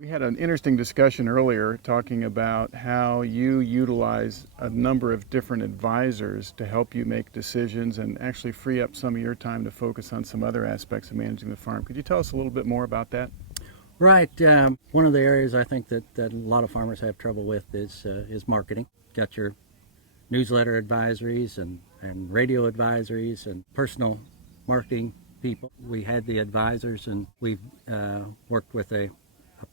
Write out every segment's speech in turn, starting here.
We had an interesting discussion earlier talking about how you utilize a number of different advisors to help you make decisions and actually free up some of your time to focus on some other aspects of managing the farm. Could you tell us a little bit more about that? Right. One of the areas I think that a lot of farmers have trouble with is marketing. Got your newsletter advisories and radio advisories and personal marketing people. We had the advisors, and we've worked with a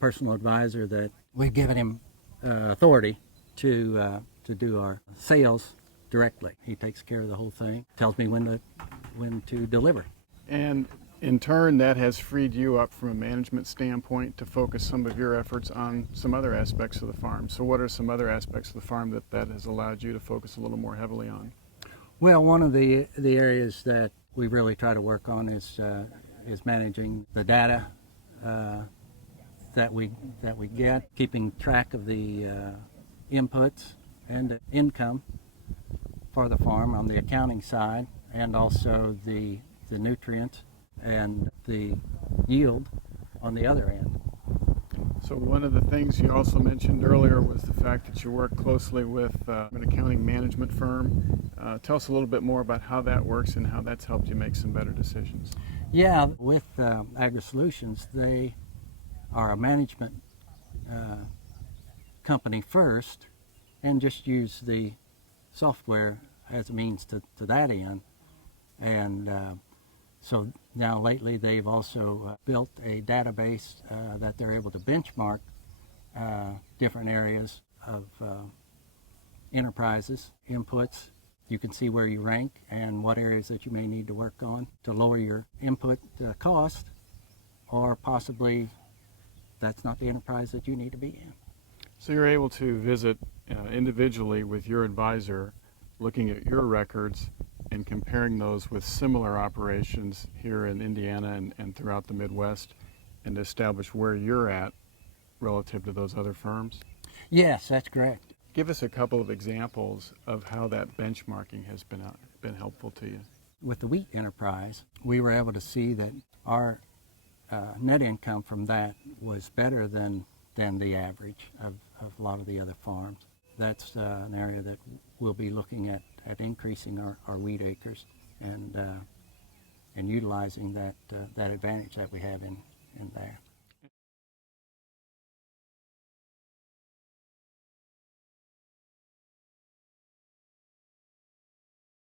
personal advisor that we've given him authority to do our sales directly. He takes care of the whole thing, tells me when to deliver. And in turn, that has freed you up from a management standpoint to focus some of your efforts on some other aspects of the farm. So what are some other aspects of the farm that has allowed you to focus a little more heavily on? Well, one of the areas that we really try to work on is managing the data that we get, keeping track of the inputs and income for the farm on the accounting side, and also the nutrients and the yield on the other end. So one of the things you also mentioned earlier was the fact that you work closely with an accounting management firm. Tell us a little bit more about how that works and how that's helped you make some better decisions. Yeah, with AgriSolutions, they are a management company first, and just use the software as a means to that end. And so now lately they've also built a database that they're able to benchmark different areas of enterprises, inputs. You can see where you rank and what areas that you may need to work on to lower your input cost, or possibly that's not the enterprise that you need to be in. So you're able to visit individually with your advisor, looking at your records and comparing those with similar operations here in Indiana and throughout the Midwest, and to establish where you're at relative to those other firms? Yes, that's correct. Give us a couple of examples of how that benchmarking has been helpful to you. With the wheat enterprise, we were able to see that our net income from that was better than the average of a lot of the other farms. That's an area that we'll be looking at increasing our wheat acres and utilizing that advantage that we have in there.